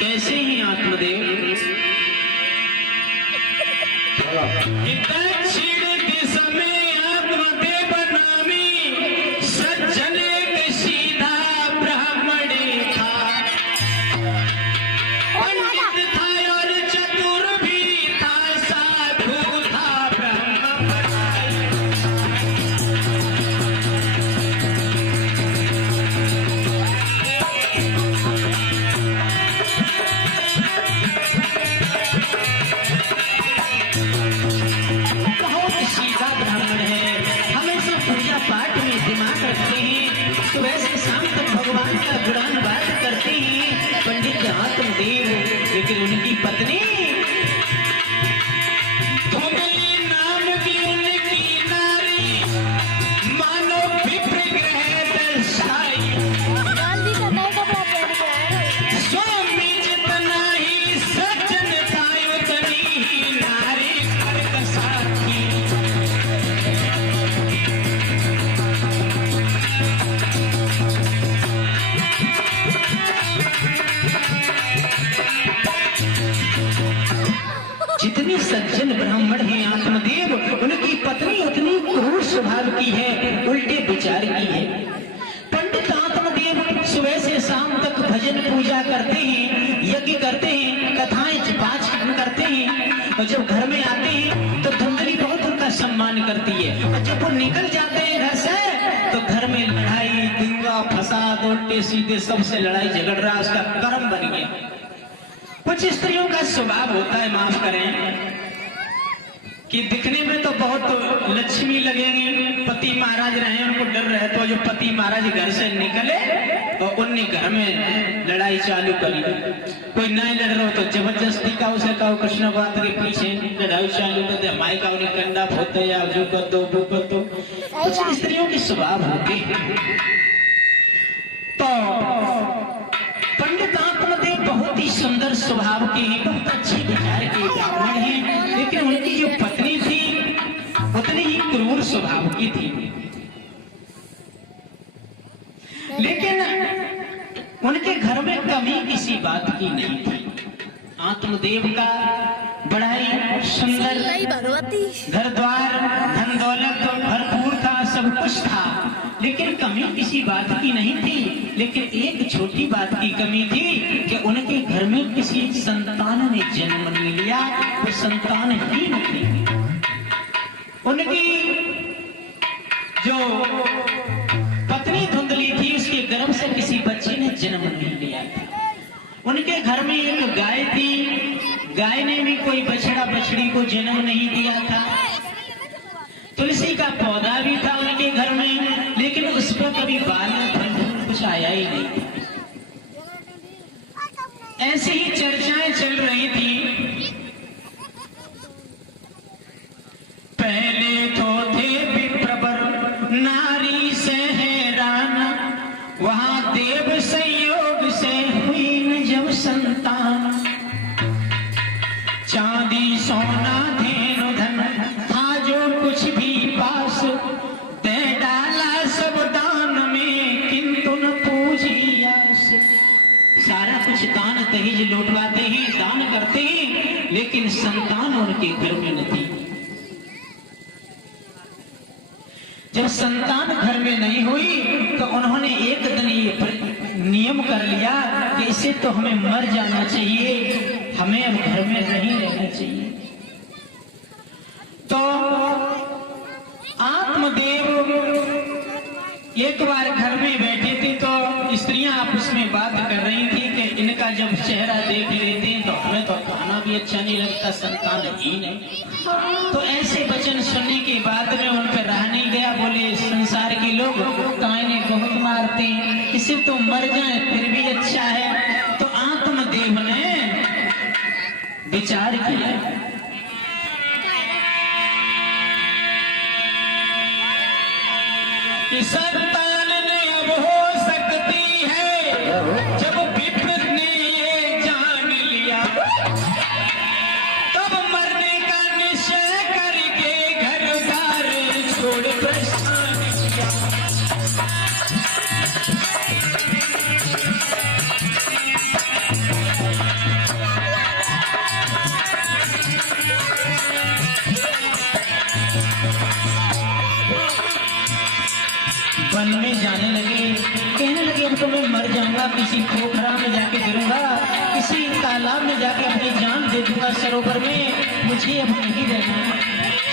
कैसे हैं आत्मदेव? दक्षिण दिशा में आत्मदेव नामी सज्जन एक सीधा ब्राह्मण था। पंडित था और चतुर भी था, साधु था ब्रह्म। सुबह से शाम तक भगवान का गुणानुवाद करते हैं पंडित आत्मदेव, लेकिन उनकी पत्नी धुंधली नाम की उनकी नारी मानो विप्र ग्रह दर्शाई। स्वामी जितना ही सज्जन था उतनी ही नारी खड़ग साथी। जितनी सज्जन ब्राह्मण हैं आत्मदेव, उनकी पत्नी उतनी क्रूर स्वभाव की है, उल्टे विचार की है। पंडित आत्मदेव सुबह से शाम तक भजन पूजा करते हैं, यज्ञ करते हैं, कथाएं पाठ करते हैं, और जब घर में आते हैं तो धुंधली बहुत उनका सम्मान करती है, और जब वो निकल जाते हैं घर से तो घर में लड़ाई दंगा फसाद उल्टे सीधे सबसे लड़ाई झगड़ा उसका कर्म बन गया। कुछ स्त्रियों का स्वभाव होता है, माफ करें, कि दिखने में तो बहुत लक्ष्मी लगेंगी, पति महाराज रहे उनको डर रहे, तो जो पति महाराज घर से निकले और उनने घर में लड़ाई चालू करी। कोई नहीं लड़ रहा हो तो जबरदस्ती का उसे कहो कृष्ण बात के पीछे लड़ाई चालू कर दे, माई का उन्हें कंडा होते या जो कर दो वो कर दो। कुछ स्त्रियों के स्वभाव होते हैं। तो पंडित आत्मदेव बहुत ही सुंदर स्वभाव के हैं, बहुत अच्छे विचार के ब्राह्मण हैं, लेकिन उनकी जो पत्नी थी उतनी ही क्रूर स्वभाव की थी। लेकिन उनके घर में कमी किसी बात की नहीं थी। आत्मदेव का बड़ा ही सुंदर घर द्वार धन दौलत भरपूर था, सब कुछ था, लेकिन कमी किसी बात की नहीं थी। लेकिन एक छोटी बात की कमी थी कि उनके घर में किसी संतान ने जन्म नहीं लिया, वो संतान ही नहीं थी। उनकी जो पत्नी धुंधली थी उसके गर्भ से किसी बच्चे ने जन्म नहीं लिया था। उनके घर में एक गाय थी, गाय ने भी कोई बछड़ा बछड़ी को जन्म नहीं दिया था। तुलसी का पौधा भी था उनके घर में, लेकिन उस पर कभी बाल कुछ आया ही नहीं। ऐसी ही चर्चाएं चल रही थी। पहले तो थे विप्रवर नारी से हैरान, वहां देव संयोग से हुई न जब संतान। चांदी सोना धेनु धन था जो कुछ भी पास, दे डाला सब दान में किंतु न पूजी आस। सारा कुछ दान दहेज लौटवाते हैं, दान करते हैं, लेकिन संतान उनके घर में न थी। जब संतान घर में नहीं हुई तो उन्होंने एक दिन ये नियम कर लिया कि इसे तो हमें मर जाना चाहिए, हमें अब घर में नहीं रहना चाहिए। तो आत्मदेव एक बार घर में बैठे थे तो स्त्रियां आपस में बात कर रही थी कि इनका जब चेहरा देख लेते हैं तो हमें तो खाना भी अच्छा नहीं लगता, संतान ही नहीं। तो ऐसे वचन सुनने के बाद में उन पर रह नहीं गया। बोले संसार के लोग ताने बहुत मारते हैं, इसे तो मर जाए फिर भी अच्छा है। तो आत्मदेव ने विचार किया, कि संतान ने अब हो सकती है, जब विप्र ने ये जान लिया, तब मरने का निश्चय करके घर द्वार छोड़ प्रस्थान किया। में जाने लगे, कहने लगे अब तो मैं मर जाऊंगा, किसी पोखरा में जाके गिरूंगा, किसी तालाब में जाके अपनी जान दे दूंगा सरोवर में, मुझे अब नहीं रहना।